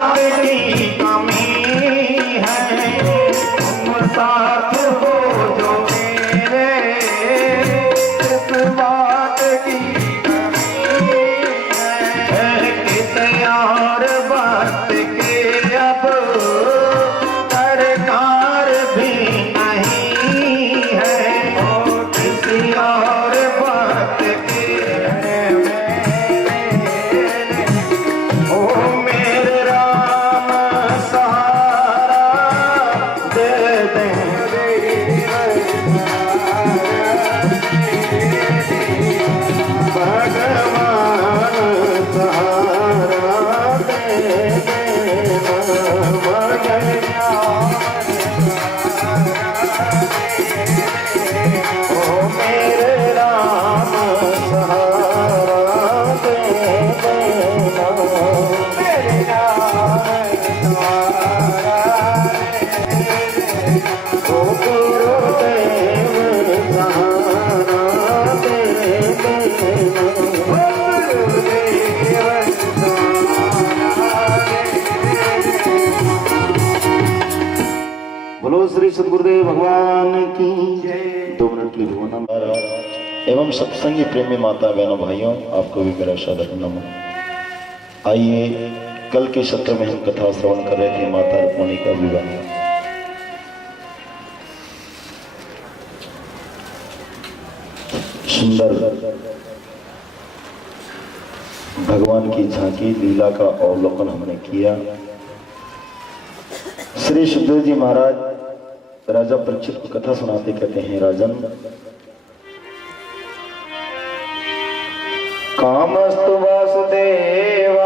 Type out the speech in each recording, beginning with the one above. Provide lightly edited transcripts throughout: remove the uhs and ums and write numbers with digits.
की कमी है तुम साथ हो जो मेरे, इस बात की कमी है किस और बात के अब दरकार भी नहीं है, ओ किसी और बात के श्री सद्गुरुदेव भगवान की 2 मिनट की भुवना एवं सत्संगी प्रेमी माता बहनों भाइयों, आपको भी मेरा सादर नमन। आइए, कल के सत्र में हम कथा श्रवण कर रहे थे माता रुक्मिणी का विवाह। सुंदर भगवान की झांकी लीला का अवलोकन हमने किया। श्री सुखदेव जी महाराज राजा परीक्षित को कथा सुनाते कहते हैं, राजन कामस्तु वासुदेवांसो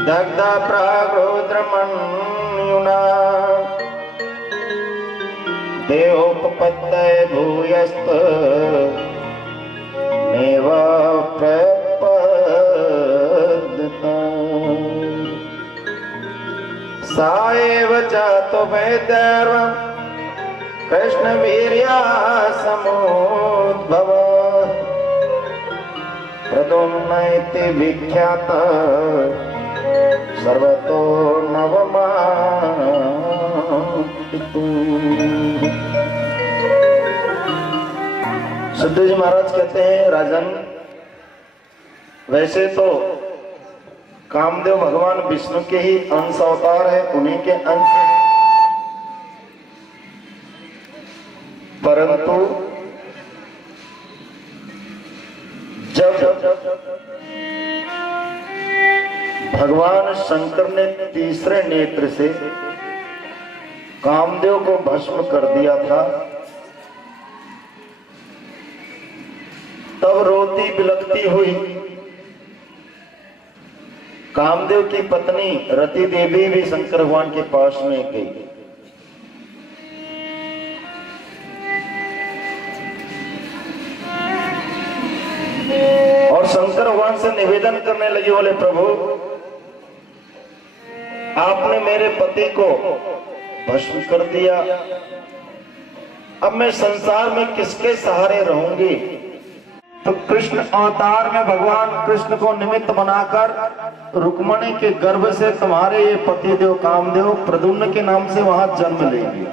दग्ध प्रागोद्रमन्युना देवोपपत्तये भूयस्त नेव प्रपद्यता साएव जातो वैदर्वं कृष्ण वीर्या समुद्भव प्रद्युम्न विख्यात सर्वतो नवमातु। सुखदेव जी महाराज कहते हैं, राजन वैसे तो कामदेव भगवान विष्णु के ही अंश अवतार है, उन्हीं के अंश, परंतु जब भगवान शंकर ने तीसरे नेत्र से कामदेव को भस्म कर दिया था, तब रोती बिलखती हुई कामदेव की पत्नी रति देवी भी शंकर भगवान के पास में गई। और शंकर भगवान से निवेदन करने लगी, बोले प्रभु आपने मेरे पति को भस्म कर दिया, अब मैं संसार में किसके सहारे रहूंगी। तो कृष्ण अवतार में भगवान कृष्ण को निमित्त बनाकर रुक्मिणी के गर्भ से तुम्हारे ये पतिदेव कामदेव प्रद्युम्न के नाम से वहां जन्म लेंगे,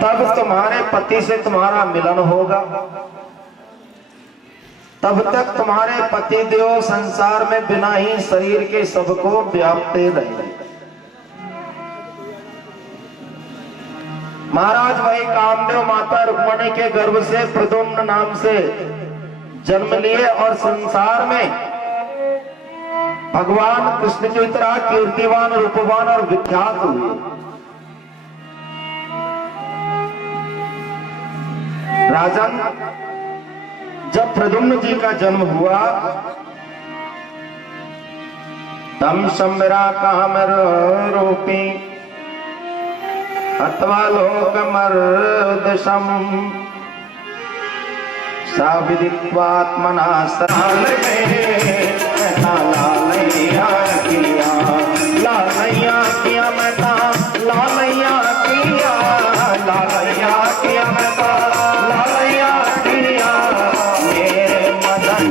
तब तुम्हारे पति से तुम्हारा मिलन होगा, तब तक तुम्हारे पतिदेव संसार में बिना ही शरीर के सबको व्यापते रहेंगे। महाराज वही कामदेव माता रुक्मिणी के गर्भ से प्रद्युम्न नाम से जन्म लिए और संसार में भगवान कृष्ण की तरह कीर्तिवान, रूपवान और विख्यात हुए। राजन जब प्रद्युम्न जी का जन्म हुआ, तम संबरा कामर रूपी अथवा लोकमर्दशम सा विदित्वात्मना लालैया किया, लालैया किया मैं था, लालैया किया, लालैया किया मैं था, लालैया किया मेरे मदन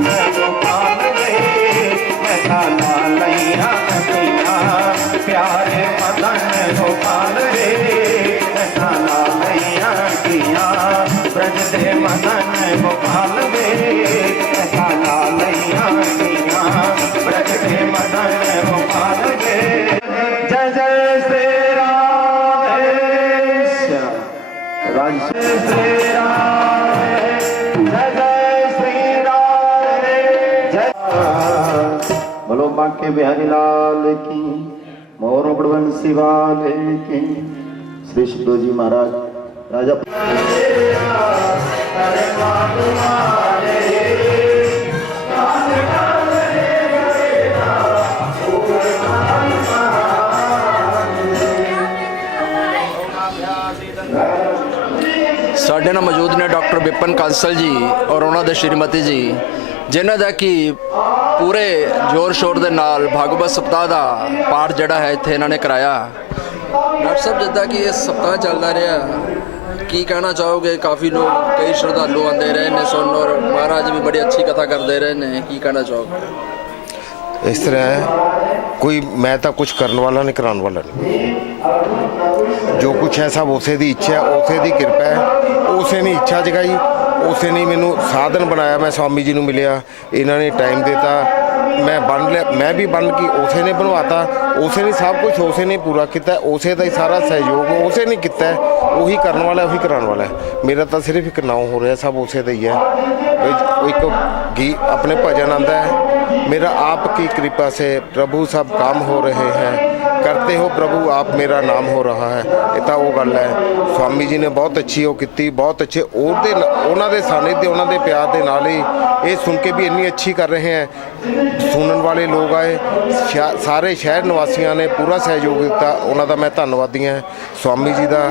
बांके बिहारी लाल की, मोर बड़वंशी वाले की। श्री शुद्धो जी महाराज राजा ਸਾਡੇ ਨਾਲ ਮੌਜੂਦ ਨੇ ਡਾਕਟਰ ਵਿਪਨ ਕਾਂਸਲ ਜੀ ਔਰ ਉਹਨਾਂ ਦੇ ਸ਼੍ਰੀਮਤੀ ਜੀ, ਜਿਨ੍ਹਾਂ ਦਾ ਕਿ ਪੂਰੇ ਜ਼ੋਰ ਸ਼ੋਰ ਦੇ ਨਾਲ ਭਾਗਵਤ ਸਪਤਾਹ ਦਾ ਪਾਠ ਜਿਹੜਾ ਹੈ ਇੱਥੇ ਇਹਨਾਂ ਨੇ ਕਰਾਇਆ। ਡਾਕਟਰ ਸਾਹਿਬ, ਜਿੱਦਾਂ ਕਿ ਇਹ ਸਪਤਾਹ ਚੱਲਦਾ ਰਿਹਾ, ਕੀ ਕਹਿਣਾ ਚਾਹੋਗੇ? ਕਾਫੀ ਲੋਕ, ਕਈ ਸ਼ਰਧਾਲੂ ਆਉਂਦੇ ਰਹੇ ਨੇ ਸੁਣਨ, ਔਰ ਮਹਾਰਾਜ ਵੀ ਬੜੀ ਅੱਛੀ ਕਥਾ ਕਰਦੇ ਰਹੇ ਨੇ, ਕੀ ਕਹਿਣਾ ਚਾਹੋਗੇ? इस तरह है, कोई मैं तो कुछ करने वाला नहीं, कराने वाला नहीं। जो कुछ है सब उसे दी इच्छा है, उसे दी कृपा है, उसे ने इच्छा जगाई, उसे ने मैनू साधन बनाया। मैं स्वामी जी नूं मिलिया, इन्होंने टाइम देता, मैं बन लिया, मैं भी बन के उसे ने बनवाता, उसे ने सब कुछ उसे ने पूरा किया, उसे का ही सारा सहयोग उसे ने किया। वही करने वाला है, वही कराने वाला है। मेरा तो सिर्फ एक नाम हो रहा है, सब उसे का ही है। एक गी अपने भजन आंदा है, मेरा आपकी कृपा से प्रभु सब काम हो रहे हैं, करते हो प्रभु आप मेरा नाम हो रहा है। ये तो वो गल है, स्वामी जी ने बहुत अच्छी वो की, बहुत अच्छे उन्होंने सानिध्य, उन्होंने प्यार के नाल ही ये सुन के भी इन्नी अच्छी कर रहे हैं। सुनने वाले लोग आए, सारे शहर निवासियों ने पूरा सहयोग दिता, उन्होंने मैं धन्नवादी हाँ स्वामी जी का,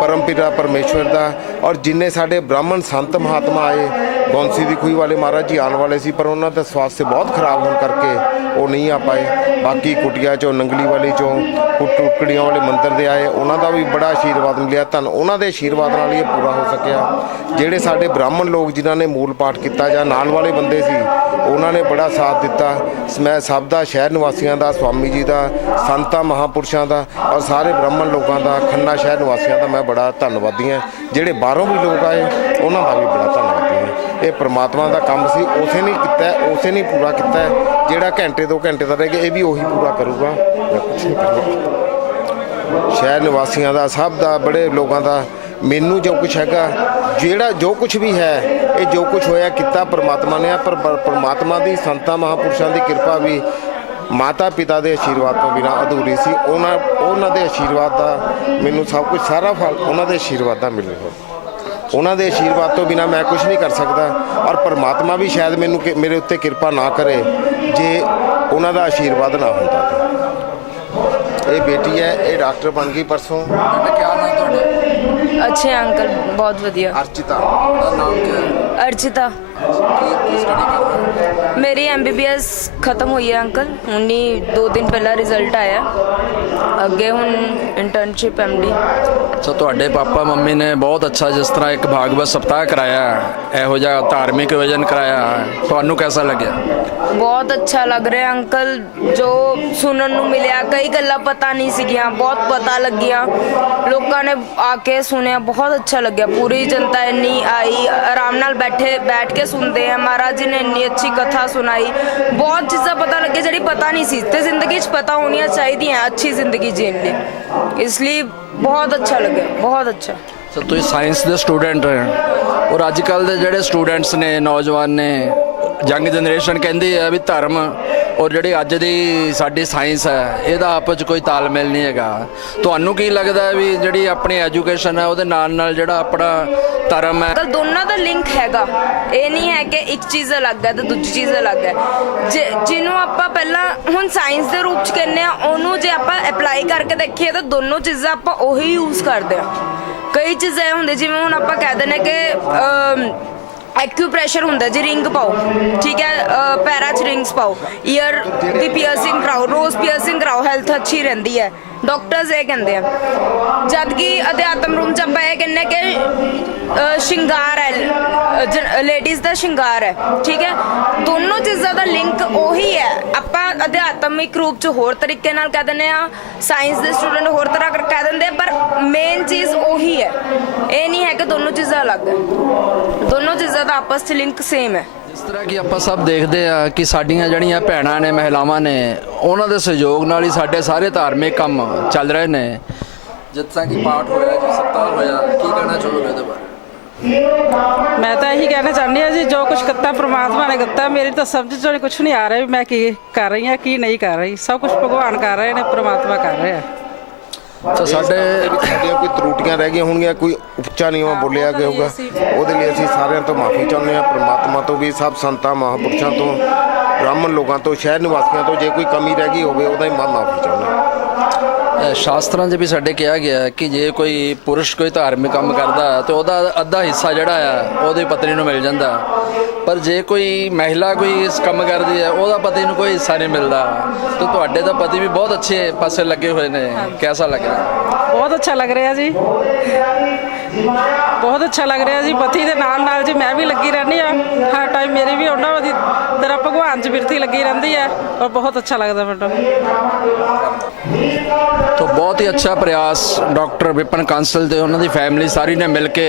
परम पिता परमेश्वर का। और जिन्ने साढ़े ब्राह्मण संत महात्मा आए, बौंसी दी खूही वाले महाराज जी आने वाले सी, पर उन्होंने स्वास्थ्य बहुत खराब होने करके वो नहीं आ पाए। बाकी कुटिया चो, नंगली वाली चो, टुकड़ियाँ वाले मंदिर दे आए, उन्होंने भी बड़ा आशीर्वाद मिलिया। धन उन्होंने आशीर्वाद नाल ये पूरा हो सकिया। जेडे साढ़े ब्राह्मण लोग जिन्होंने मूल पाठ किया जां नाल वाले बंदे सी, उन्होंने बड़ा साथ दिता। मैं सब का, शहर निवासियों का, स्वामी जी का, संतां महापुरुषों का और सारे ब्राह्मण लोगों का, खन्ना शहर निवासियों का मैं बड़ा धन्नवादी हाँ। जेडे बाहरों भी लोग आए, उन्हों का भी बड़ा धन्नवादी हाँ। ये परमात्मा का काम सी, उसे नहीं किया, उसे नहीं पूरा किया। जेड़ा घंटे 2 घंटे का रह गया, ये भी उही पूरा करूँगा, मैं कुछ नहीं करूँगा। शहर निवासियों का, सब का, बड़े लोगों का, मैनू जो कुछ हैगा, जेड़ा जो कुछ भी है, ये जो कुछ होया किया परमात्मा ने। पर परमात्मा की, संतां महापुरुषों की कृपा भी माता पिता के आशीर्वाद तो बिना अधूरी सी। उन्होंने आशीर्वाद का मैनू सब कुछ, सारा फल उन्होंने आशीर्वाद का मिलेगा। उन्होंने आशीर्वाद तो बिना मैं कुछ नहीं कर सकता। और परमात्मा भी शायद मैनू मेरे उत्ते कृपा ना करे जे उन्हों का आशीर्वाद ना होता। ये बेटी है, ये डॉक्टर बन गई परसों। क्या नाम ਤੁਹਾਡਾ? अच्छे अंकल, बहुत वधिया। अर्चिता, नाम क्या है? अर्चिता। की स्टडी कर रहे हो? मेरी MBBS खत्म हुई है अंकल, हुणी 2 दिन पहला रिजल्ट आया, अगे हुण इंटर्नशिप MD। ਸੋ ਤੁਹਾਡੇ ਪਾਪਾ ਮੰਮੀ ਨੇ ਬਹੁਤ ਅੱਛਾ, ਜਿਸ ਤਰ੍ਹਾਂ ਇੱਕ ਭਾਗਵਤ ਸਪਤਾਹ ਕਰਾਇਆ, ਇਹੋ ਜਿਹਾ ਧਾਰਮਿਕ ਆਯੋਜਨ ਕਰਾਇਆ, ਤੁਹਾਨੂੰ ਕਿਹਦਾ ਲੱਗਿਆ? बहुत अच्छा लग रहा है अंकल, जो सुनन नूं मिलिया, कई गल्लां पता नहीं सीगियां, बहुत पता लगियां, लोगों ने आके सुनिया, बहुत अच्छा लग्या। पूरी जनता इन्नी आई, आराम नाल बैठ के सुनते हैं। महाराज जी ने इन्नी अच्छी कथा सुनाई, बहुत चीज़ां पता लगी जिहड़ी पता नहीं सी ते जिंदगी च पता होनियां चाहिदियां अच्छी जिंदगी जीने लिए, इसलिए बहुत अच्छा लग्या, बहुत अच्छा। ਸੋ ਤੁਸੀਂ ਸਾਇੰਸ ਦੇ ਸਟੂਡੈਂਟ ਹੋ, ਔਰ ਅੱਜ ਕੱਲ੍ਹ ਦੇ ਜਿਹੜੇ ਸਟੂਡੈਂਟਸ ਨੇ, ਨੌਜਵਾਨ ਨੇ, ਯੰਗ ਜਨਰੇਸ਼ਨ ਕਹਿੰਦੀ ਹੈ ਵੀ ਧਰਮ ਔਰ ਜਿਹੜੀ ਅੱਜ ਦੀ ਸਾਡੀ ਸਾਇੰਸ ਹੈ, ਇਹਦਾ ਆਪਸ 'ਚ ਕੋਈ ਤਾਲਮੇਲ ਨਹੀਂ ਹੈਗਾ। ਤੁਹਾਨੂੰ ਕੀ ਲੱਗਦਾ ਹੈ ਵੀ ਜਿਹੜੀ ਆਪਣੀ ਐਜੂਕੇਸ਼ਨ ਹੈ, ਉਹਦੇ ਨਾਲ ਨਾਲ ਜਿਹੜਾ ਆਪਣਾ ਧਰਮ ਹੈ, ਦੋਨਾਂ ਦਾ ਲਿੰਕ ਹੈਗਾ। ਇਹ ਨਹੀਂ ਹੈ ਕਿ ਇੱਕ ਚੀਜ਼ ਅਲੱਗ ਹੈ ਤੇ ਦੂਜੀ ਚੀਜ਼ ਅਲੱਗ ਹੈ। ਜਿਹਨੂੰ ਆਪਾਂ ਪਹਿਲਾਂ ਹੁਣ ਸਾਇੰਸ ਦੇ ਰੂਪ 'ਚ ਕਹਿੰਦੇ ਆ, ਉਹਨੂੰ ਜੇ ਆਪਾਂ ਅਪਲਾਈ ਕਰਕੇ ਦੇਖੀਏ ਤਾਂ ਦੋਨੋਂ ਚੀਜ਼ਾਂ ਆਪਾਂ ਉਹੀ ਯੂਜ਼ ਕਰਦੇ ਆ। ਕਈ ਚੀਜ਼ਾਂ ਇਹ ਹੁੰਦੇ, ਜਿਵੇਂ ਹੁਣ ਆਪਾਂ ਕਹਿ ਦਿੰਦੇ ਕਿ एक्यूप्रैशर होंगे जी, रिंग पाओ, ठीक है, पैरा च रिंग्स पाओ, ईयर की पियर्सिंग कराओ, रोज़ पियर्सिंग कराओ, हेल्थ अच्छी रहती है, डॉक्टर्स ये कहते हैं। जबकि अध्यात्म रूम च आप ये कहने कि श्रृंगार है, लेडीज़ का श्रृंगार है, ठीक है, दोनों चीज़ों का लिंक उही है। आप अध्यात्मिक रूप च होर तरीके नाल कह दिंदे आ, साइंस के स्टूडेंट होर तरह कह दिंदे, पर मेन चीज़ उही है। ये नहीं है कि दोनों चीज़ां अलग है, दोनों चीज़ां ਦਾ ਆਪਸ 'ਚ ਲਿੰਕ ਸੇਮ ਹੈ। ਜਿਸ ਤਰ੍ਹਾਂ ਕਿ ਆਪਾਂ ਸਭ ਦੇਖਦੇ ਆ ਕਿ ਸਾਡੀਆਂ ਜਿਹੜੀਆਂ ਭੈਣਾਂ ਨੇ, ਮਹਿਲਾਵਾਂ ਨੇ, ਉਹਨਾਂ ਦੇ ਸਹਿਯੋਗ ਨਾਲ ਹੀ ਸਾਡੇ ਸਾਰੇ ਧਾਰਮਿਕ ਕੰਮ ਚੱਲ ਰਹੇ ਨੇ। ਜਿਸ ਤਰ੍ਹਾਂ ਕਿ ਪਾਠ ਹੋਇਆ, ਜੀ ਸਪਤਾਹ ਹੋਇਆ, ਕੀ ਕਹਿਣਾ ਚਾਹੋਗੇ ਇਹਦੇ ਬਾਰੇ? मैं तो यही कहना चाहनी हाँ जी, जो कुछ करता परमात्मा ने करता, मेरी तो समझ चो कुछ नहीं आ रहा भी मैं की कर रही हाँ की नहीं कर रही। सब कुछ भगवान कर रहे हैं, परमात्मा कर रहे हैं। ਤਾਂ ਸਾਡੇ ਸਾਡੀਆਂ ਕੋਈ ਤਰੁੱਟੀਆਂ ਰਹਿ ਗਈਆਂ ਹੋਣਗੀਆਂ, ਕੋਈ ਉੱਚਾ ਨੀਵਾਂ ਬੋਲਿਆ ਗਿਆ ਹੋਊਗਾ, ਉਹਦੇ ਲਈ ਅਸੀਂ ਸਾਰਿਆਂ ਤੋਂ ਮਾਫੀ ਚਾਹੁੰਦੇ ਹਾਂ, ਪ੍ਰਮਾਤਮਾ ਤੋਂ ਵੀ, ਸਭ ਸੰਤਾਂ ਮਹਾਂਪੁਰਸ਼ਾਂ ਤੋਂ, ਬ੍ਰਾਹਮਣ ਲੋਕਾਂ ਤੋਂ, ਸ਼ਹਿਰ ਨਿਵਾਸੀਆਂ ਤੋਂ। ਜੇ ਕੋਈ ਕਮੀ ਰਹਿ ਗਈ ਹੋਵੇ ਉਹਦਾ ਹੀ ਮਾਫੀ ਚਾਹੁੰਦੇ ਹਾਂ। ਸ਼ਾਸਤਰਾਂ 'ਚ ਵੀ ਸਾਡੇ ਕਿਹਾ ਗਿਆ ਹੈ ਕਿ ਜੇ ਕੋਈ ਪੁਰਸ਼ ਕੋਈ ਧਾਰਮਿਕ ਕੰਮ ਕਰਦਾ ਤੇ ਉਹਦਾ ਅੱਧਾ ਹਿੱਸਾ ਜਿਹੜਾ ਆ ਉਹਦੀ ਪਤਨੀ ਨੂੰ ਮਿਲ ਜਾਂਦਾ, ਪਰ ਜੇ ਕੋਈ ਮਹਿਲਾ ਕੋਈ ਇਸ ਕੰਮ ਕਰਦੀ ਹੈ ਉਹਦਾ ਪਤੀ ਨੂੰ ਕੋਈ ਹਿੱਸਾ ਨਹੀਂ ਮਿਲਦਾ। ਤੇ ਤੁਹਾਡੇ ਤਾਂ ਪਤੀ ਵੀ ਬਹੁਤ ਅੱਛੇ ਪਾਸੇ ਲੱਗੇ ਹੋਏ ਨੇ, कैसा लग रहा है? बहुत अच्छा लग रहा जी, बहुत अच्छा लग रहा जी। पति के नाल नाल जी मैं भी लगी रहनी हाँ, हर टाइम मेरी भी उन्होंने दी तरह भगवान च बिरती लगी रहती है और बहुत अच्छा लगता मैडम। तो बहुत ही अच्छा प्रयास डॉक्टर विपिन कांसल ते उन्होंने फैमिली सारी ने मिल के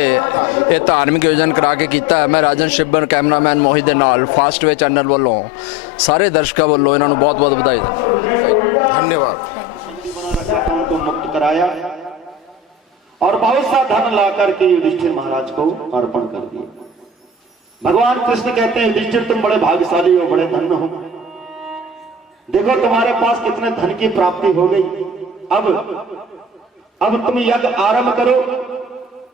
ये धार्मिक आयोजन करा के किया है। मैं राजन शिब्बन कैमरामैन मोहित दे नाल फास्ट वे चैनल वालों सारे दर्शकों वालों इन्होंने बहुत बहुत बधाई दें। धन्यवाद। उनको मुक्त कराया और बहुत सा धन ला करके युधिष्ठिर महाराज को अर्पण कर दिया। भगवान कृष्ण कहते हैं युधिष्ठिर तुम बड़े भाग्यशाली हो, बड़े धन्य हो, देखो तुम्हारे पास कितने धन की प्राप्ति हो गई। अब तुम यज्ञ आरंभ करो।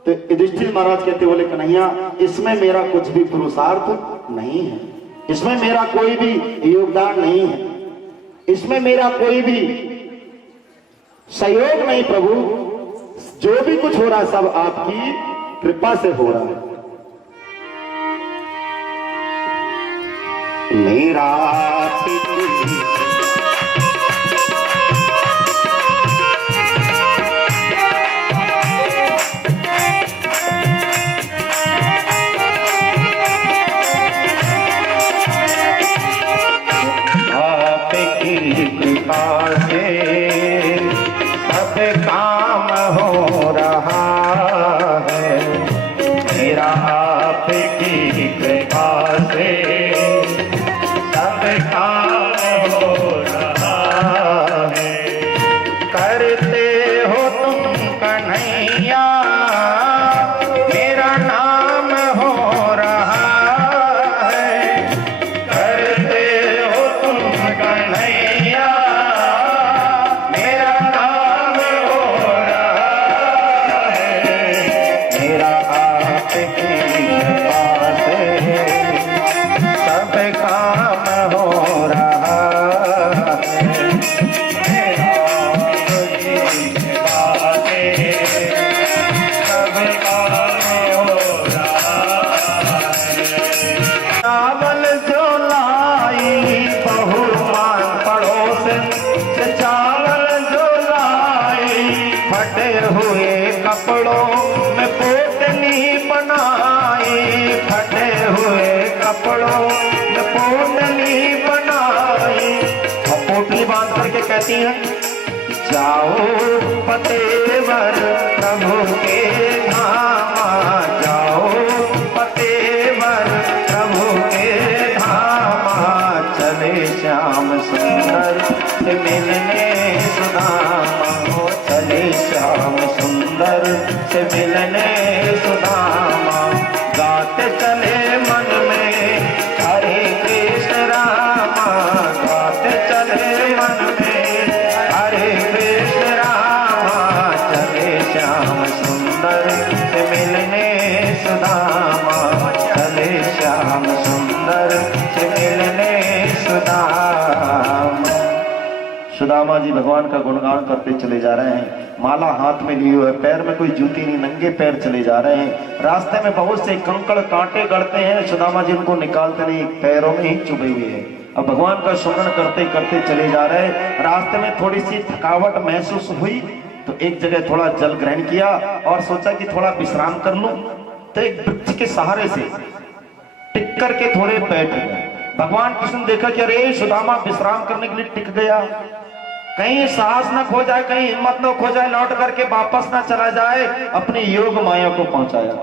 तो युधिष्ठिर महाराज कहते बोले कन्हैया इसमें मेरा कुछ भी पुरुषार्थ नहीं है, इसमें मेरा कोई भी योगदान नहीं है, इसमें मेरा कोई भी सहयोग नहीं प्रभु, जो भी कुछ हो रहा है सब आपकी कृपा से हो रहा है। मेरा कहती है जाओ फतेवर प्रभु के धामा, जाओ फतेवर प्रभु के धामा, चले श्याम सुंदर से मिलने सुदामा, चले श्याम सुंदर से मिलने सुदामा, गाते चले मन में हरे कृष्ण रामा, गाते चले मन में श्याम सुंदर से मिलने सुदामा, चले श्याम सुंदर से मिलने सुदामा। सुदामा जी भगवान का गुणगान करते चले जा रहे हैं, माला हाथ में लिए हुए, पैर में कोई जूती नहीं, नंगे पैर चले जा रहे हैं। रास्ते में बहुत से कंकड़ कांटे गड़ते हैं, सुदामा जी उनको निकालते नहीं, पैरों में ही चुभे हुए हैं। अब भगवान का स्मरण करते करते चले जा रहे हैं। रास्ते में थोड़ी सी थकावट महसूस हुई तो एक जगह थोड़ा जल ग्रहण किया और सोचा कि थोड़ा विश्राम कर लूं। तो एक वृक्ष के सहारे से टिक करके थोड़े बैठ गए। भगवान कृष्ण देखा कि अरे सुदामा विश्राम करने के लिए टिक गया, कहीं साहस न खो जाए, कहीं हिम्मत न खो जाए, लौट करके वापस न चला जाए। अपनी योग माया को पहुंचाया।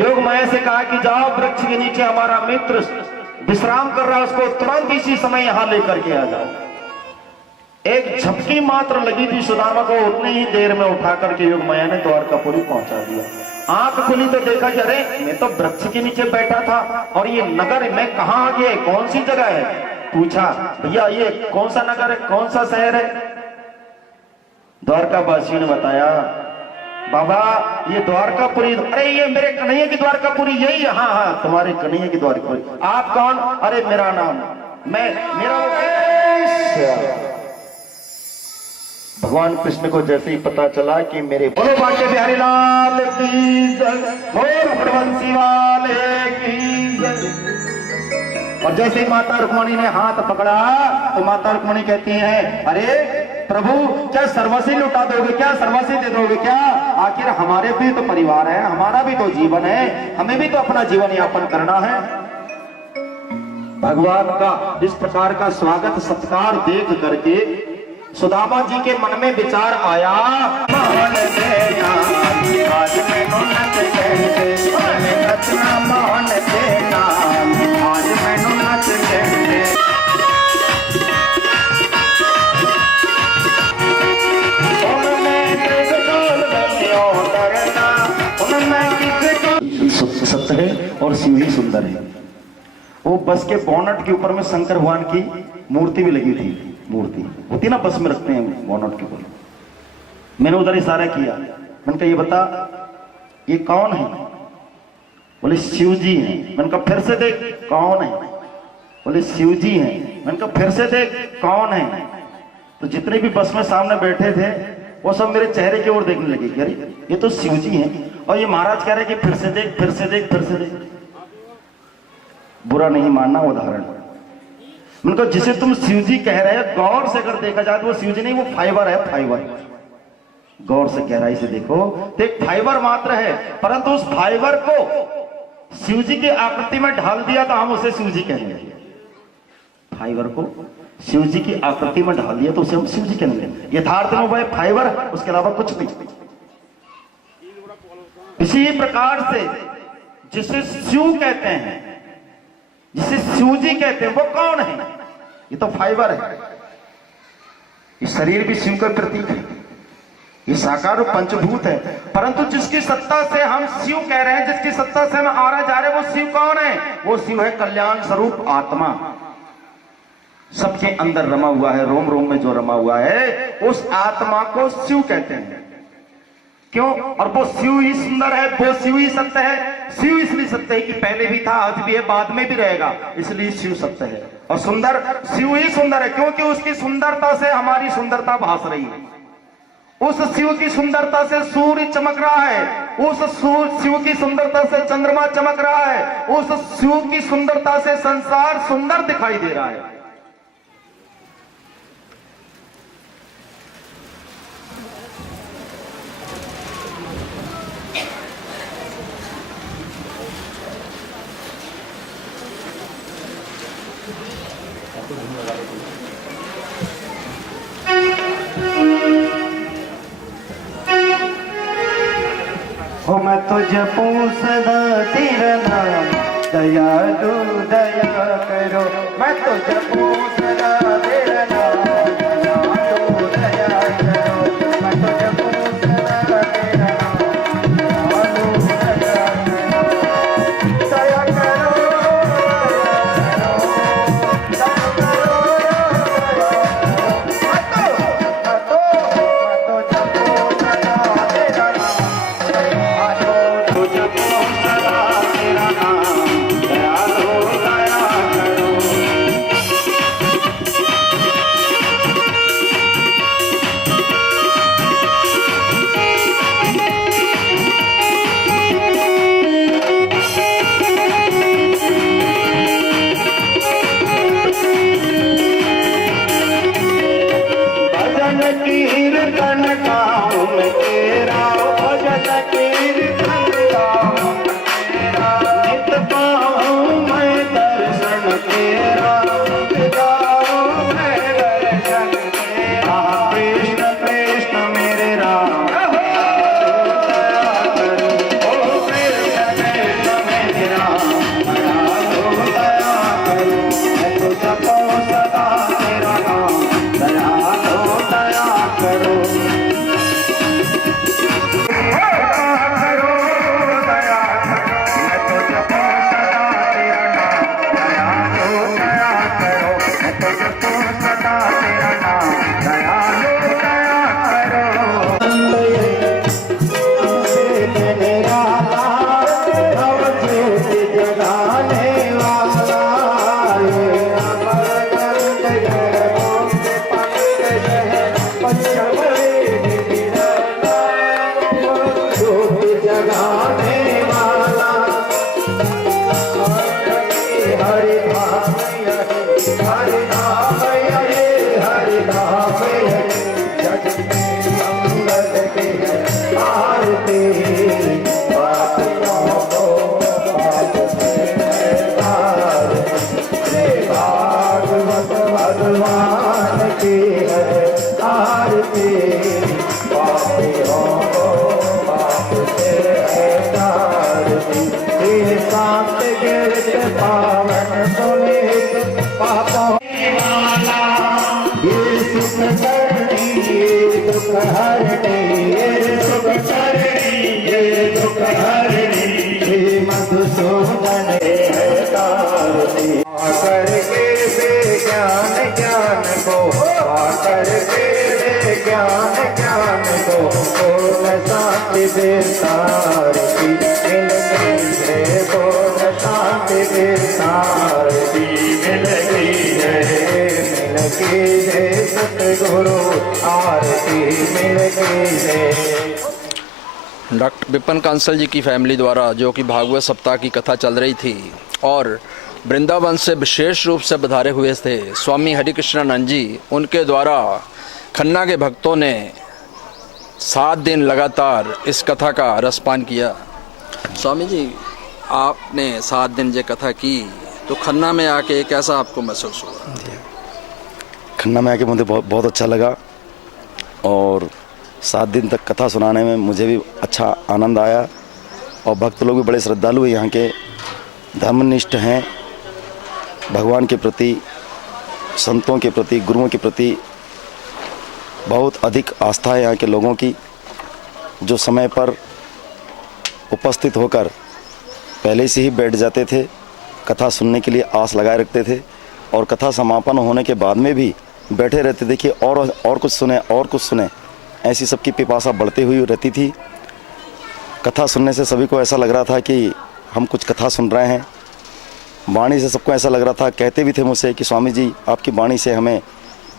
योग माया से कहा कि जाओ वृक्ष के नीचे हमारा मित्र विश्राम कर रहा है, उसको तुरंत इसी समय यहां लेकर के आ जाओ। एक झपकी मात्र लगी थी सुदामा को, उतनी ही देर में उठा करके योग माया ने द्वारकापुरी पहुंचा दिया। आंख खुली तो देखा कि अरे मैं तो वृक्ष के नीचे बैठा था और ये नगर मैं कहाँ आ गया, कौन सी जगह है। पूछा भैया ये कौन सा नगर है, कौन सा शहर है। द्वारकावासियों ने बताया बाबा ये द्वारकापुरी। अरे ये मेरे कन्हैया की द्वारकापुरी यही है। हाँ हाँ तुम्हारे कन्हैया की द्वारकापुरी। आप कौन। अरे मेरा नाम मेरा भगवान कृष्ण को जैसे ही पता चला कि मेरे बोलो बांके बिहारी लाल की जय, बोल हरवंशी वाले की जय। और जैसे ही माता रुक्मणी ने हाथ पकड़ा तो माता रुक्मणी कहती हैं अरे प्रभु क्या सर्वस्वी लुटा दोगे, क्या सर्वस्वी दे दोगे क्या। आखिर हमारे भी तो परिवार है, हमारा भी तो जीवन है, हमें भी तो अपना जीवन यापन करना है। भगवान का इस प्रकार का स्वागत सत्कार देख करके सुदामा जी के मन में विचार आया मोहन देना आज मैनू नच कहते, नचना मोहन देना आज मैनू नच कहते। सत्य है और शिव ही सुंदर है। वो बस के बोनट के ऊपर में शंकर भगवान की मूर्ति भी लगी थी। मूर्ति होती ना बस में रखते हैं बोनट के ऊपर। मैंने उधर इशारा किया, मैंने कहा ये बता ये कौन है। बोले शिव जी हैं। मैंने कहा फिर से देख कौन है। बोले शिव जी हैं। मैंने कहा फिर से देख कौन है। तो जितने भी बस में सामने बैठे थे वो सब मेरे चेहरे की ओर देखने लगे कि अरे ये तो शिव जी हैं। और ये महाराज कह रहे कि फिर से देख फिर से देख फिर से देख। बुरा नहीं मानना उदाहरण। मैंने कहा जिसे तुम शिव जी कह रहे हो गौर से अगर देखा जाए तो वो शिव जी नहीं, वो फाइबर है, फाइबर। गौर से गहराई से देखो तो एक फाइबर मात्र है, परंतु उस फाइबर को शिव जी की आकृति में ढाल दिया तो हम उसे शिव जी कहेंगे। फाइबर को शिव जी की आकृति में ढाल दिया तो उसे हम शिव जी कहेंगे। यथार्थ में वह फाइबर है, उसके अलावा कुछ नहीं। इसी प्रकार से जिसे शिव कहते हैं, जिसे शिव जी कहते हैं, वो कौन है। ये तो फाइबर है। ये शरीर भी शिव का प्रतीक है। ये साकार और पंचभूत है, परंतु जिसकी सत्ता से हम शिव कह रहे हैं, जिसकी सत्ता से हम आ रहे जा रहे हैं, वो शिव कौन है। वो शिव है कल्याण स्वरूप आत्मा, सबके अंदर रमा हुआ है, रोम रोम में जो रमा हुआ है उस आत्मा को शिव कहते हैं। क्यों। और वो शिव ही सुंदर है, वो शिव ही सत्य है। शिव इसलिए सत्य है कि पहले भी था, आज भी है, बाद में भी रहेगा, इसलिए शिव सत्य है। और सुंदर शिव ही सुंदर है क्योंकि उसकी सुंदरता से हमारी सुंदरता भास रही है। उस शिव की सुंदरता से सूर्य चमक रहा है, उस शिव की सुंदरता से चंद्रमा चमक रहा है, उस शिव की सुंदरता से संसार सुंदर दिखाई दे रहा है। हो मैं तुझे पूछदा तेरा नाम, दयालु दया करो। मैं तुझे पूछदा तेरा नाम, दयालु दया करो। मैं तुझे पूछदा तेरा नाम, दयालु दया करो। दया करो हरि नाम यही हरि नाम यही हरि नाम यही जग में मंगल की है आरती पापियों को पाप से है आरती श्री भागवत भगवान की है आरती पापियों को पाप से है आरती श्री शांत गिरत पावन पुनीत पापों वाला ये सुख करनी ये दुख हरनी ये सुख करनी ये दुख हरनी श्री मधुसूदन है कारती करके दे ज्ञान ज्ञान को करके दे ज्ञान ज्ञान को पूर्ण शांति दे सारथी मिल गई है पूर्ण शांति दे सारथी मिल गई है सतगुरु आरती मिल गई है। डॉक्टर विपिन कांसल जी की फैमिली द्वारा जो कि भागवत सप्ताह की कथा चल रही थी और वृंदावन से विशेष रूप से पधारे हुए थे स्वामी हरिकृष्णानंद जी, उनके द्वारा खन्ना के भक्तों ने 7 दिन लगातार इस कथा का रसपान किया। स्वामी जी, आपने 7 दिन जो कथा की तो खन्ना में आके कैसा आपको महसूस हुआ? खन्ना में आके मुझे बहुत अच्छा लगा और 7 दिन तक कथा सुनाने में मुझे भी अच्छा आनंद आया और भक्त लोग भी बड़े श्रद्धालु हैं, यहाँ के धर्मनिष्ठ हैं, भगवान के प्रति, संतों के प्रति, गुरुओं के प्रति बहुत अधिक आस्था है यहाँ के लोगों की, जो समय पर उपस्थित होकर पहले से ही बैठ जाते थे, कथा सुनने के लिए आस लगाए रखते थे और कथा समापन होने के बाद में भी बैठे रहते थे कि और कुछ सुने और कुछ सुने, ऐसी सबकी पिपासा बढ़ती हुई रहती थी। कथा सुनने से सभी को ऐसा लग रहा था कि हम कुछ कथा सुन रहे हैं, वाणी से सबको ऐसा लग रहा था, कहते भी थे मुझसे कि स्वामी जी आपकी वाणी से हमें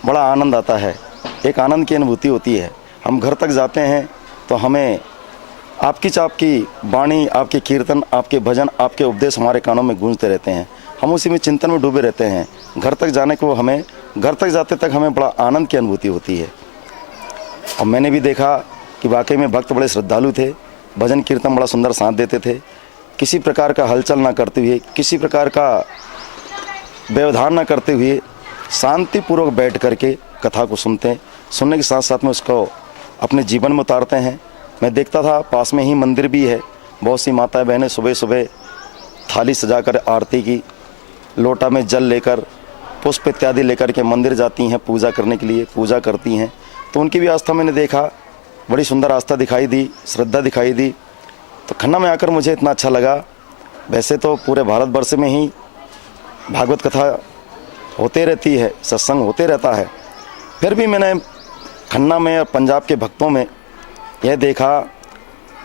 बड़ा आनंद आता है, एक आनंद की अनुभूति होती है। हम घर तक जाते हैं तो हमें आपकी वाणी, आपके कीर्तन, आपके भजन, आपके उपदेश हमारे कानों में गूंजते रहते हैं, हम उसी में चिंतन में डूबे रहते हैं। घर तक जाते तक हमें बड़ा आनंद की अनुभूति होती है। और मैंने भी देखा कि वाकई में भक्त बड़े श्रद्धालु थे, भजन कीर्तन बड़ा सुंदर साथ देते थे, किसी प्रकार का हलचल ना करते हुए, किसी प्रकार का व्यवधान ना करते हुए शांतिपूर्वक बैठ करके कथा को सुनने के साथ साथ में उसको अपने जीवन में उतारते हैं। मैं देखता था पास में ही मंदिर भी है, बहुत सी माताएं बहनें सुबह सुबह थाली सजाकर आरती की लोटा में जल लेकर, पुष्प इत्यादि लेकर के मंदिर जाती हैं पूजा करने के लिए, पूजा करती हैं। तो उनकी भी आस्था मैंने देखा, बड़ी सुंदर आस्था दिखाई दी, श्रद्धा दिखाई दी। तो खन्ना में आकर मुझे इतना अच्छा लगा। वैसे तो पूरे भारतवर्ष में ही भागवत कथा होते रहती है, सत्संग होते रहता है, फिर भी मैंने खन्ना में और पंजाब के भक्तों में यह देखा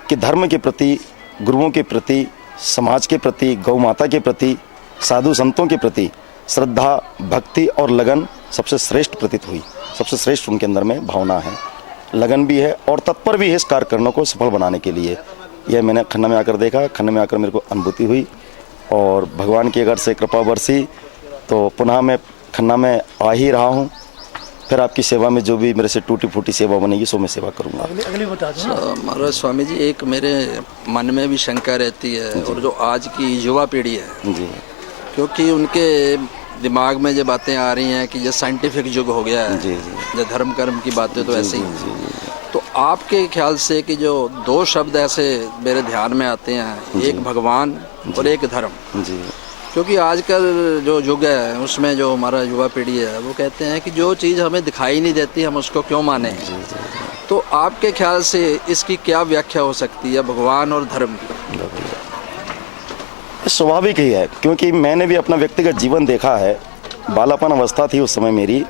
कि धर्म के प्रति, गुरुओं के प्रति, समाज के प्रति, गौ माता के प्रति, साधु संतों के प्रति श्रद्धा, भक्ति और लगन सबसे श्रेष्ठ प्रतीत हुई। सबसे श्रेष्ठ उनके अंदर में भावना है, लगन भी है और तत्पर भी है इस कार्यक्रम को सफल बनाने के लिए। यह मैंने खन्ना में आकर देखा, खन्ना में आकर मेरे को अनुभूति हुई और भगवान की अगर से कृपा बरसी तो पुनः मैं खन्ना में आ ही रहा हूँ। फिर आपकी सेवा में जो भी मेरे से टूटी फूटी सेवा बनेगी सो मैं सेवा करूँगा। महाराज स्वामी जी, एक मेरे मन में भी शंका रहती है और जो आज की युवा पीढ़ी है जी, क्योंकि उनके दिमाग में जो बातें आ रही हैं कि ये साइंटिफिक युग हो गया है, जी जी, जो धर्म कर्म की बातें तो ऐसे ही हैं। जी, तो आपके ख्याल से कि जो 2 शब्द ऐसे मेरे ध्यान में आते हैं, एक भगवान और एक धर्म, जी, क्योंकि आजकल जो युग है उसमें जो हमारा युवा पीढ़ी है वो कहते हैं कि जो चीज़ हमें दिखाई नहीं देती हम उसको क्यों माने। तो आपके ख्याल से इसकी क्या व्याख्या हो सकती है भगवान और धर्म की? स्वाभाविक ही है, क्योंकि मैंने भी अपना व्यक्तिगत जीवन देखा है। बालापन अवस्था थी उस समय मेरी,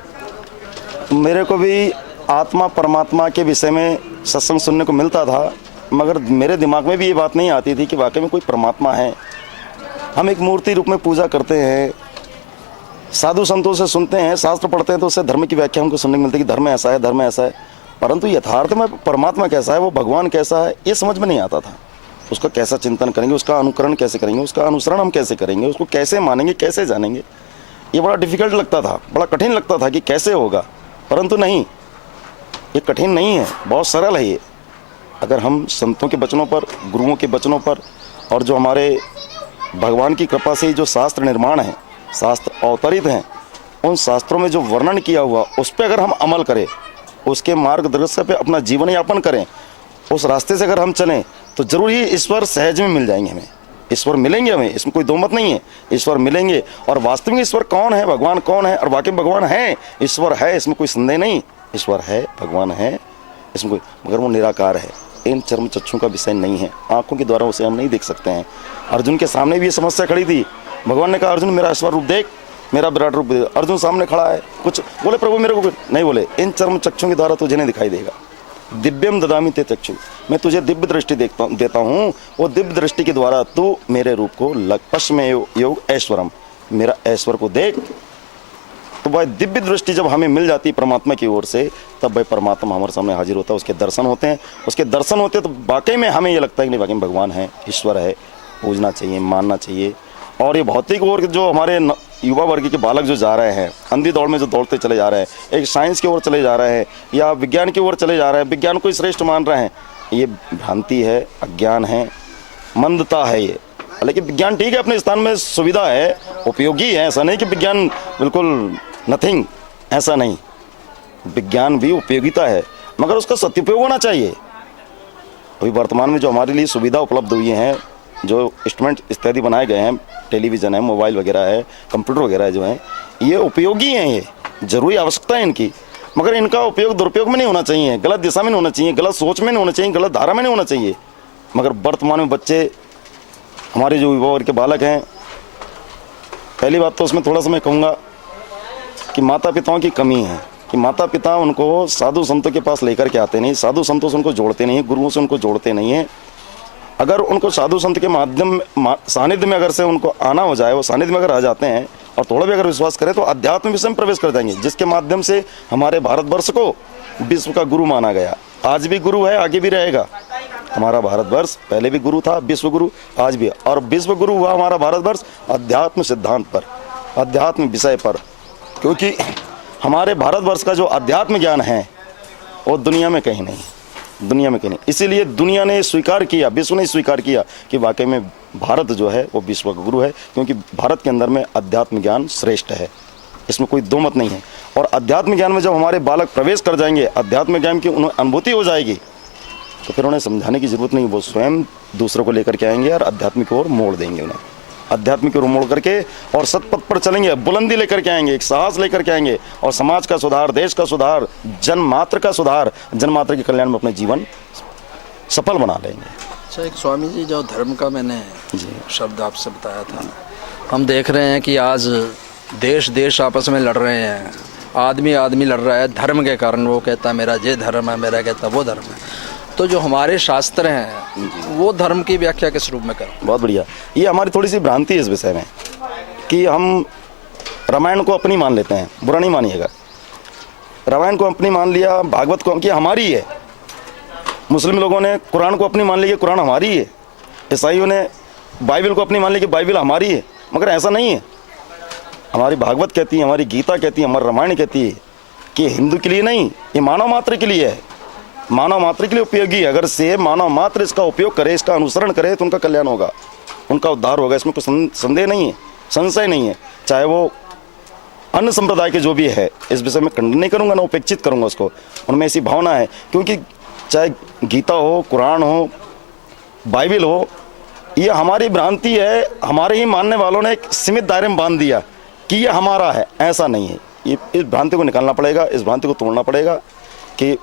मेरे को भी आत्मा परमात्मा के विषय में सत्संग सुनने को मिलता था, मगर मेरे दिमाग में भी ये बात नहीं आती थी कि वाकई में कोई परमात्मा है। हम एक मूर्ति रूप में पूजा करते हैं, साधु संतों से सुनते हैं, शास्त्र पढ़ते हैं तो उससे धर्म की व्याख्या हमको सुनने को मिलती है कि धर्म ऐसा है, धर्म ऐसा है, परंतु यथार्थ में परमात्मा कैसा है, वो भगवान कैसा है, ये समझ में नहीं आता था। उसका कैसा चिंतन करेंगे, उसका अनुकरण कैसे करेंगे, उसका अनुसरण हम कैसे करेंगे, उसको कैसे मानेंगे, कैसे जानेंगे, ये बड़ा डिफिकल्ट लगता था, बड़ा कठिन लगता था कि कैसे होगा। परंतु नहीं, ये कठिन नहीं है, बहुत सरल है ये। अगर हम संतों के वचनों पर, गुरुओं के वचनों पर और जो हमारे भगवान की कृपा से जो शास्त्र निर्माण है, शास्त्र अवतरित हैं, उन शास्त्रों में जो वर्णन किया हुआ उस पर अगर हम अमल करें, उसके मार्गदर्शन पे अपना जीवन यापन करें, उस रास्ते से अगर हम चलें तो जरूर ही ईश्वर सहज में मिल जाएंगे हमें। ईश्वर मिलेंगे हमें, इसमें कोई दो मत नहीं है, ईश्वर मिलेंगे। और वास्तविक ईश्वर कौन है, भगवान कौन है, और वाकई भगवान है, ईश्वर है, इसमें कोई संदेह नहीं। ईश्वर है, भगवान है, इसमें कोई, मगर वो निराकार है, इन चर्म चक्षुओं का विषय नहीं है, आंखों के द्वारा उसे हम नहीं देख सकते हैं। अर्जुन के सामने भी ये समस्या खड़ी थी। भगवान ने कहा, अर्जुन मेरा ईश्वर रूप देख, मेरा विराट रूप देख। अर्जुन सामने खड़ा है, कुछ बोले, प्रभु मेरे को नहीं बोले, इन चर्म चक्षुओं के द्वारा तुझे नहीं दिखाई देगा। दिव्यम ददामी ते चक्षु, मैं तुझे दिव्य दृष्टि देता हूँ, वो दिव्य दृष्टि के द्वारा तू मेरे रूप को लग। पश्चिम योग ऐश्वरम, मेरा ऐश्वर को देख। तो भाई दिव्य दृष्टि जब हमें मिल जाती है परमात्मा की ओर से, तब भाई परमात्मा हमारे सामने हाजिर होता है, उसके दर्शन होते हैं। उसके दर्शन होते हैं तो वाकई में हमें ये लगता है कि नहीं, वाकई में भगवान है, ईश्वर है, पूजना चाहिए, मानना चाहिए। और ये भौतिक ओर जो हमारे युवा वर्ग के बालक जो जा रहे हैं, अंधी दौड़ में जो दौड़ते चले जा रहे हैं, एक साइंस की ओर चले जा रहे हैं या विज्ञान की ओर चले जा रहे हैं, विज्ञान को ही श्रेष्ठ मान रहे हैं, ये भ्रांति है, अज्ञान है, मंदता है ये। हालांकि विज्ञान ठीक है, अपने स्थान में सुविधा है, उपयोगी है, ऐसा नहीं कि विज्ञान बिल्कुल नथिंग, ऐसा नहीं। विज्ञान भी उपयोगिता है, मगर उसका सदुपयोग होना चाहिए। अभी वर्तमान में जो हमारे लिए सुविधा उपलब्ध हुई है, जो इंस्ट्रूमेंट इत्यादि बनाए गए हैं, टेलीविज़न है, मोबाइल वगैरह है, कंप्यूटर वगैरह जो है, ये उपयोगी हैं, ये जरूरी आवश्यकता है इनकी, मगर इनका उपयोग दुरुपयोग में नहीं होना चाहिए, गलत दिशा में नहीं होना चाहिए, गलत सोच में नहीं होना चाहिए, गलत धारा में नहीं होना चाहिए। मगर वर्तमान में बच्चे, हमारे जो युवा वर्ग के बालक हैं, पहली बात तो उसमें थोड़ा सा मैं कहूँगा कि माता पिताओं की कमी है, कि माता पिता उनको साधु संतों के पास लेकर के आते नहीं, साधु संतों से उनको जोड़ते नहीं, गुरुओं से उनको जोड़ते नहीं है। अगर उनको साधु संत के माध्यम सानिध्य में अगर से उनको आना हो जाए, वो सानिध्य में अगर आ जाते हैं और थोड़ा भी अगर विश्वास करें तो अध्यात्म विषय में प्रवेश कर जाएंगे, जिसके माध्यम से हमारे भारतवर्ष को विश्व का गुरु माना गया। आज भी गुरु है, आगे भी रहेगा। हमारा भारतवर्ष पहले भी गुरु था, विश्व गुरु आज भी, और विश्व गुरु हुआ हमारा भारतवर्ष अध्यात्म सिद्धांत पर, अध्यात्म विषय पर। क्योंकि हमारे भारतवर्ष का जो अध्यात्म ज्ञान है वो दुनिया में कहीं नहीं, दुनिया में कहीं नहीं। इसीलिए दुनिया ने स्वीकार किया, विश्व ने स्वीकार किया कि वाकई में भारत जो है वो विश्व का गुरु है, क्योंकि भारत के अंदर में अध्यात्म ज्ञान श्रेष्ठ है, इसमें कोई दो मत नहीं है। और अध्यात्म ज्ञान में जब हमारे बालक प्रवेश कर जाएंगे, अध्यात्म ज्ञान की उन्हें अनुभूति हो जाएगी, तो फिर उन्हें समझाने की जरूरत नहीं, वो स्वयं दूसरों को लेकर के आएंगे और आध्यात्मिक की ओर मोड़ देंगे, उन्हें आध्यात्मिक की ओर मोड़ करके और सतपथ पर चलेंगे, बुलंदी लेकर के आएंगे, एक साहस लेकर के आएंगे, और समाज का सुधार, देश का सुधार, जनमात्र का सुधार, जनमात्र के कल्याण में अपने जीवन सफल बना लेंगे। अच्छा, एक स्वामी जी, जो धर्म का मैंने शब्द आपसे बताया था, हम देख रहे हैं कि आज देश देश आपस में लड़ रहे हैं, आदमी आदमी लड़ रहा है धर्म के कारण। वो कहता मेरा ये धर्म है, मेरा कहता वो धर्म है। तो जो हमारे शास्त्र हैं वो धर्म की व्याख्या किस रूप में करें? बहुत बढ़िया। ये हमारी थोड़ी सी भ्रांति है इस विषय में कि हम रामायण को अपनी मान लेते हैं, बुरा नहीं मानिएगा। रामायण को अपनी मान लिया, भागवत को कि हमारी है। मुस्लिम लोगों ने कुरान को अपनी मान ली कि कुरान हमारी है। ईसाइयों ने बाइबल को अपनी मान ली कि बाइबल हमारी है। मगर ऐसा नहीं है। हमारी भागवत कहती है, हमारी गीता कहती है, हमारी रामायण कहती है कि हिंदू के लिए नहीं, ये मानव मात्र के लिए है, मानव मात्र के लिए उपयोगी है। अगर से मानव मात्र इसका उपयोग करे, इसका अनुसरण करे, तो उनका कल्याण होगा, उनका उद्धार होगा, इसमें कोई संदेह नहीं है, संशय नहीं है। चाहे वो अन्य संप्रदाय के जो भी है, इस विषय में खंडन नहीं करूँगा, ना उपेक्षित करूँगा उसको, उनमें ऐसी भावना है। क्योंकि चाहे गीता हो, कुरान हो, बाइबल हो, ये हमारी भ्रांति है। हमारे ही मानने वालों ने एक सीमित दायरे में बांध दिया कि ये हमारा है, ऐसा नहीं है। ये इस भ्रांति को निकालना पड़ेगा, इस भ्रांति को तोड़ना पड़ेगा कि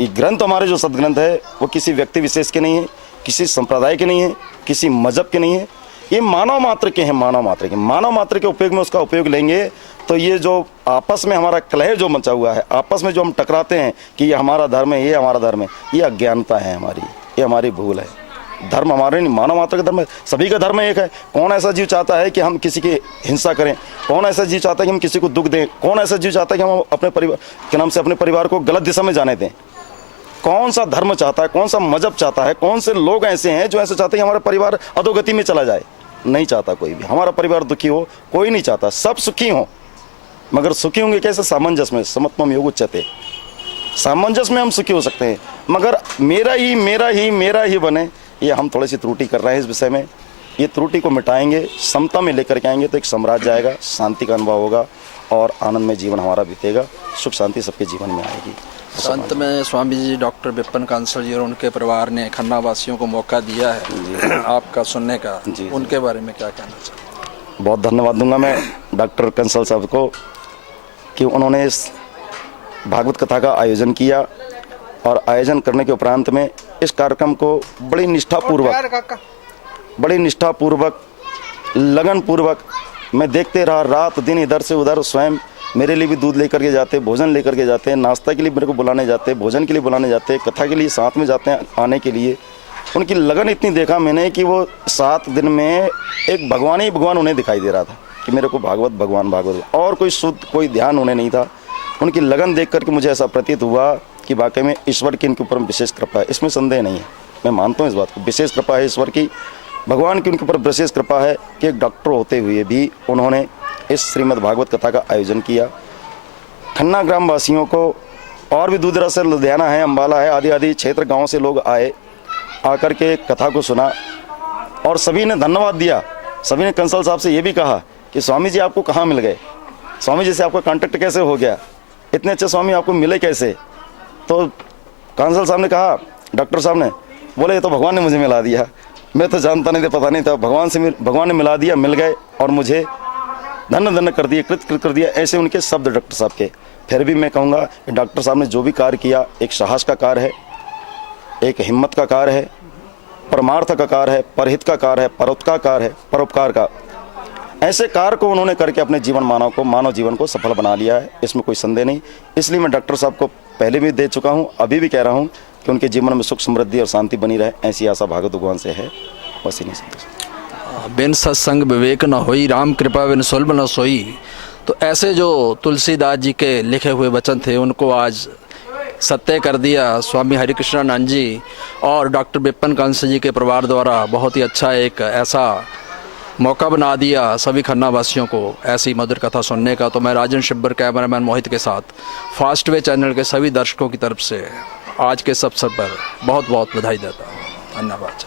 ये ग्रंथ, हमारे जो सदग्रंथ है, वो किसी व्यक्ति विशेष के नहीं है, किसी संप्रदाय के नहीं है, किसी मजहब के नहीं है, ये मानव मात्र के हैं, मानव मात्र के। मानव मात्र के उपयोग में उसका उपयोग लेंगे तो ये जो आपस में हमारा कलह जो मचा हुआ है, आपस में जो हम टकराते हैं कि ये हमारा धर्म है, ये हमारा धर्म है, ये अज्ञानता है हमारी, ये हमारी भूल है। धर्म हमारे नहीं, मानव मात्र का धर्म है, सभी का धर्म एक है। कौन ऐसा जीव चाहता है कि हम किसी की हिंसा करें? कौन ऐसा जीव चाहता है कि हम किसी को दुख दें? कौन ऐसा जीव चाहता है कि हम अपने परिवार के नाम से अपने परिवार को गलत दिशा में जाने दें? कौन सा धर्म चाहता है, कौन सा मजहब चाहता है, कौन से लोग ऐसे हैं जो ऐसे चाहते हैं हमारा परिवार अधोगति में चला जाए। नहीं चाहता कोई भी हमारा परिवार दुखी हो, कोई नहीं चाहता, सब सुखी हो। मगर सुखी होंगे कैसे? सामंजस्य में, समत्वम योग उच्यते। सामंजस्य में हम सुखी हो सकते हैं, मगर मेरा ही बने, ये हम थोड़ी सी त्रुटि कर रहे हैं इस विषय में। ये त्रुटि को मिटाएंगे, समता में लेकर के आएंगे तो एक साम्राज्य आएगा, शांति का अनुभव होगा और आनंदमय जीवन हमारा बीतेगा, सुख शांति सबके जीवन में आएगी। अंत में स्वामी जी डॉक्टर विपिन कांसल जी और उनके परिवार ने खन्ना वासियों को मौका दिया है आपका सुनने का, उनके बारे में क्या कहना चाहिए? बहुत धन्यवाद दूंगा मैं डॉक्टर कंसल साहब को कि उन्होंने इस भागवत कथा का आयोजन किया और आयोजन करने के उपरांत में इस कार्यक्रम को बड़ी निष्ठापूर्वक लगनपूर्वक मैं देखते रहा। रात दिन इधर से उधर, स्वयं मेरे लिए भी दूध लेकर के जाते, भोजन लेकर के जाते, नाश्ता के लिए मेरे को बुलाने जाते, भोजन के लिए बुलाने जाते, कथा के लिए साथ में जाते हैं आने के लिए। उनकी लगन इतनी देखा मैंने कि वो 7 दिन में एक भगवान ही भगवान उन्हें दिखाई दे रहा था कि मेरे को भागवत और कोई शुद्ध कोई ध्यान उन्हें नहीं था। उनकी लगन देख करके मुझे ऐसा प्रतीत हुआ कि वाकई में ईश्वर की इनके ऊपर विशेष कृपा है, इसमें संदेह नहीं है। मैं मानता हूँ इस बात को, विशेष कृपा है ईश्वर की, भगवान की उनके ऊपर विशेष कृपा है कि एक डॉक्टर होते हुए भी उन्होंने इस श्रीमद् भागवत कथा का आयोजन किया। खन्ना ग्राम वासियों को और भी दूर दराज से, लुधियाना है, अम्बाला है, आदि क्षेत्र गाँव से लोग आए, आकर के कथा को सुना और सभी ने धन्यवाद दिया। सभी ने कंसल साहब से ये भी कहा कि स्वामी जी आपको कहाँ मिल गए, स्वामी जी से आपका कांटेक्ट कैसे हो गया, इतने अच्छे स्वामी आपको मिले कैसे? तो कांसल साहब ने कहा, डॉक्टर साहब ने बोले ये तो भगवान ने मुझे मिला दिया, मैं तो जानता नहीं था, पता नहीं था, भगवान ने मिला दिया, मिल गए और मुझे धन्य कर दिया, कृत कर दिया। ऐसे उनके शब्द डॉक्टर साहब के। फिर भी मैं कहूँगा कि डॉक्टर साहब ने जो भी कार्य किया, एक साहस का कार्य है, एक हिम्मत का कार्य है, परमार्थ का कार्य है, परहित का कार्य है, परोपकार का कार्य है, परोपकार का। ऐसे कार्य को उन्होंने करके अपने मानव जीवन को सफल बना लिया है, इसमें कोई संदेह नहीं। इसलिए मैं डॉक्टर साहब को पहले भी दे चुका हूँ, अभी भी कह रहा हूँ कि उनके जीवन में सुख समृद्धि और शांति बनी रहे, ऐसी आशा भागवत भगवान से है। बस इन्हीं संतोष। बिन सत्संग विवेक न होई, राम कृपा बिन सुलभ न सोई। तो ऐसे जो तुलसीदास जी के लिखे हुए वचन थे उनको आज सत्य कर दिया स्वामी हरिकृष्णानंद जी और डॉक्टर विपिन कांसल जी के परिवार द्वारा। बहुत ही अच्छा एक ऐसा मौका बना दिया सभी खन्ना वासियों को ऐसी मधुर कथा सुनने का। तो मैं राजन शिब्बर, कैमरामैन मोहित के साथ फास्ट वे चैनल के सभी दर्शकों की तरफ से आज के इस अवसर पर बहुत बहुत बधाई देता हूँ। धन्यवाद।